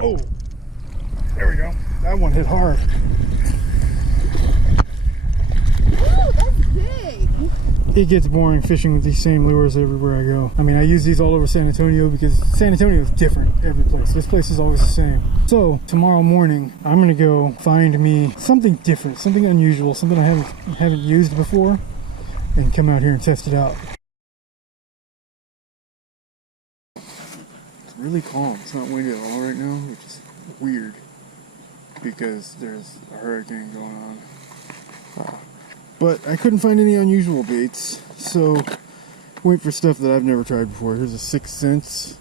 Oh, there we go. That one hit hard. Ooh, that's big. It gets boring fishing with these same lures everywhere I go. I mean, I use these all over San Antonio because San Antonio is different every place. This place is always the same. So tomorrow morning, I'm gonna go find me something different, something unusual, something I haven't used before, and come out here and test it out. It's really calm. It's not windy at all right now, which is weird because there's a hurricane going on. But I couldn't find any unusual baits, so went for stuff that I've never tried before. Here's a 6 Sense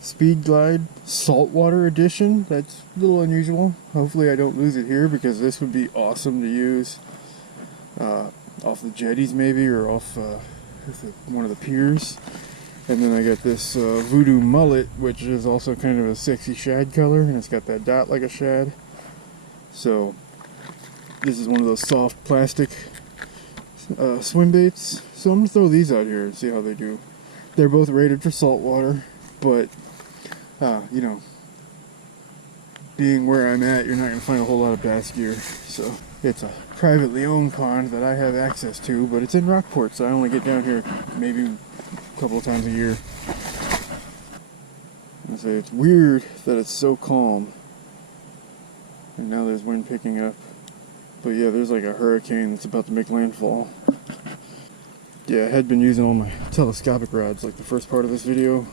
Speed Glide Saltwater edition. That's a little unusual. Hopefully I don't lose it here because this would be awesome to use off the jetties maybe, or off one of the piers. And then I got this Voodoo Mullet, which is also kind of a sexy shad color, and it's got that dot like a shad. So this is one of those soft plastic swim baits. So I'm gonna throw these out here and see how they do. They're both rated for saltwater, but you know, being where I'm at, you're not gonna find a whole lot of bass gear. So it's a privately owned pond that I have access to, but it's in Rockport, so I only get down here maybe a couple of times a year. I say it's weird that it's so calm, and now there's wind picking up. But yeah, there's like a hurricane that's about to make landfall. Yeah, I had been using all my telescopic rods, like the first part of this video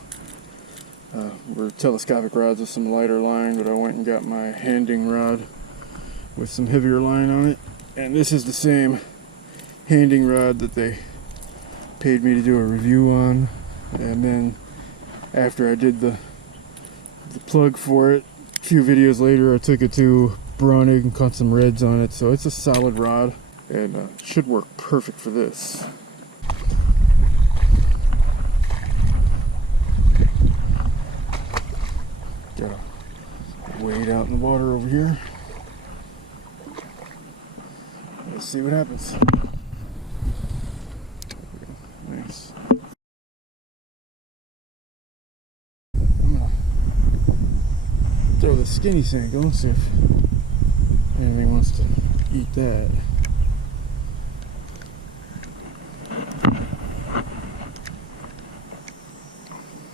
were telescopic rods with some lighter line, but I went and got my handing rod with some heavier line on it. And this is the same handing rod that they paid me to do a review on. And then after I did the plug for it, a few videos later I took it to Browning and caught some reds on it. So it's a solid rod and should work perfect for this. Gotta wade out in the water over here. Let's see what happens. Nice. I'm gonna throw the skinny sink on, see if anything wants to eat that.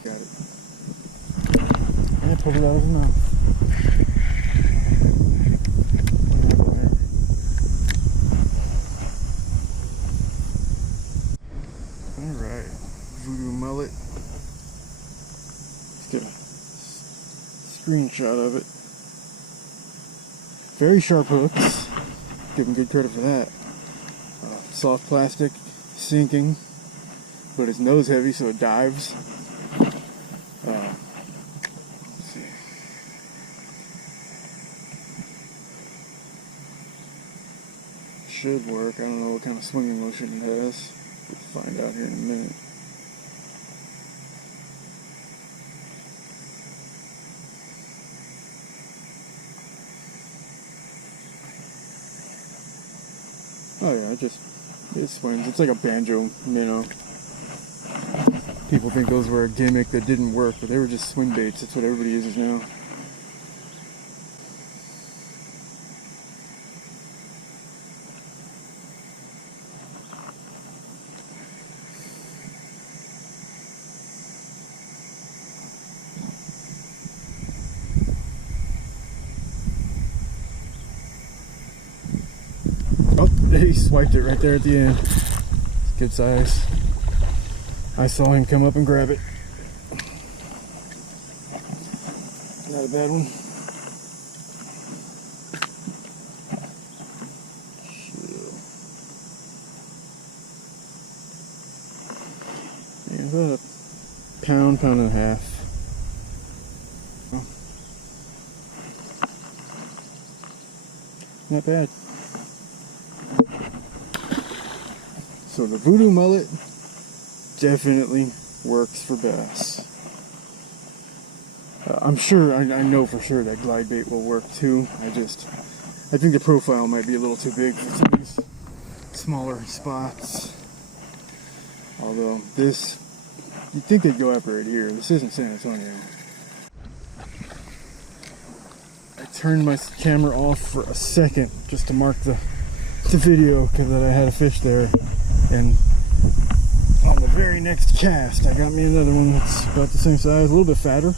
Got it. And pulled it out of his mouth. Alright, Voodoo Mullet. Let's get a screenshot of it. Very sharp hooks. Give him good credit for that. Soft plastic, sinking, but it's nose heavy, so it dives. Let's see. Should work. I don't know what kind of swinging motion it has. We'll find out here in a minute. Oh yeah, it swims. It's like a banjo minnow. People think those were a gimmick that didn't work, but they were just swing baits. That's what everybody uses now. Oh, he swiped it right there at the end. It's good size. I saw him come up and grab it. Not a bad one. Yeah, about a pound and a half. Not bad. So the Voodoo Mullet definitely works for bass. I'm sure, I know for sure that glide bait will work too. I think the profile might be a little too big for some of these smaller spots. Although this, you'd think they'd go after it here. This isn't San Antonio. turned my camera off for a second just to mark the video because I had a fish there, and on the very next cast I got me another one that's about the same size, a little bit fatter.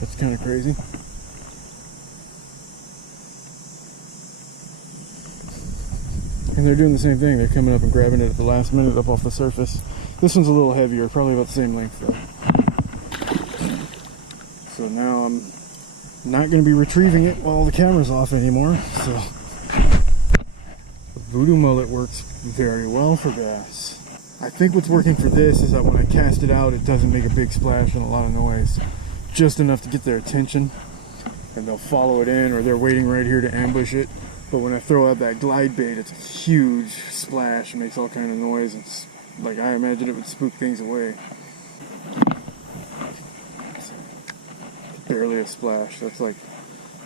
That's kind of crazy. And they're doing the same thing. They're coming up and grabbing it at the last minute up off the surface. This one's a little heavier, probably about the same length though. So now I'm not going to be retrieving it while the camera's off anymore. So the voodoo mullet works very well for bass. I think what's working for this is that when I cast it out, it doesn't make a big splash and a lot of noise. Just enough to get their attention, and they'll follow it in, or they're waiting right here to ambush it. But when I throw out that glide bait, it's a huge splash, makes all kind of noise. It's like, I imagine it would spook things away. Barely a splash.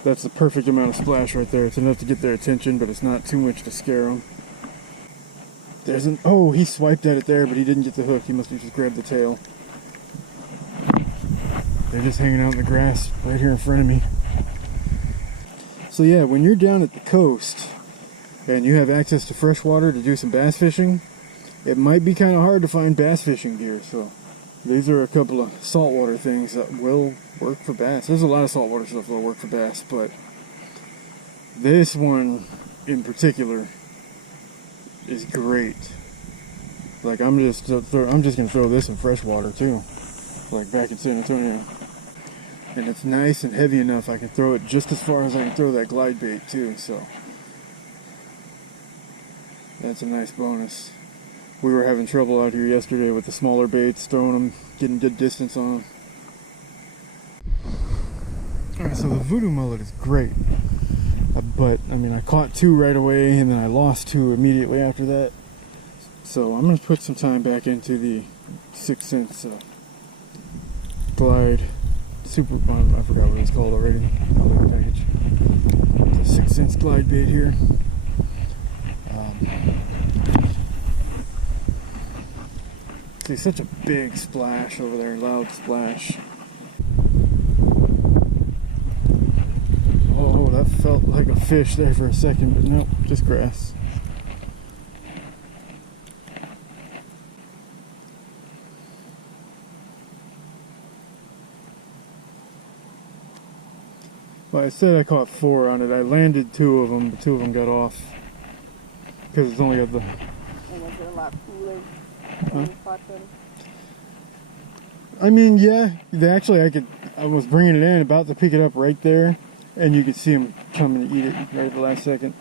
That's the perfect amount of splash right there. It's enough to get their attention, but it's not too much to scare them. Oh, he swiped at it there, but he didn't get the hook. He must have just grabbed the tail. They're just hanging out in the grass right here in front of me. So yeah, when you're down at the coast and you have access to fresh water to do some bass fishing, it might be kind of hard to find bass fishing gear. So these are a couple of saltwater things that will work for bass. There's a lot of saltwater stuff that will work for bass, but this one in particular is great. Like, I'm just gonna throw this in freshwater too, like back in San Antonio. And it's nice and heavy enough I can throw it just as far as I can throw that glide bait too, so that's a nice bonus. We were having trouble out here yesterday with the smaller baits, throwing them, getting good distance on them. Alright, so the voodoo mullet is great. But, I mean, I caught 2 right away, and then I lost 2 immediately after that. So I'm going to put some time back into the 6 Sense glide. I forgot what it's called already. I'll leave the package. The 6 Sense glide bait here. See, such a big splash over there, loud splash. Oh, that felt like a fish there for a second, but no, just grass. Well, I said I caught 4 on it. I landed 2 of them, but 2 of them got off because it's only got the. And was it a lot cooler? Huh? I mean, yeah. I was bringing it in, about to pick it up right there, and you could see them come and eat it right at the last second.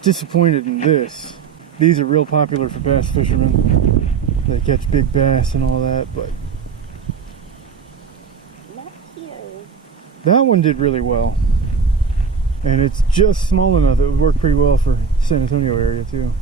Disappointed in this. These are real popular for bass fishermen. They catch big bass and all that, but Not here. that one did really well. And it's just small enough. It would work pretty well for San Antonio area too.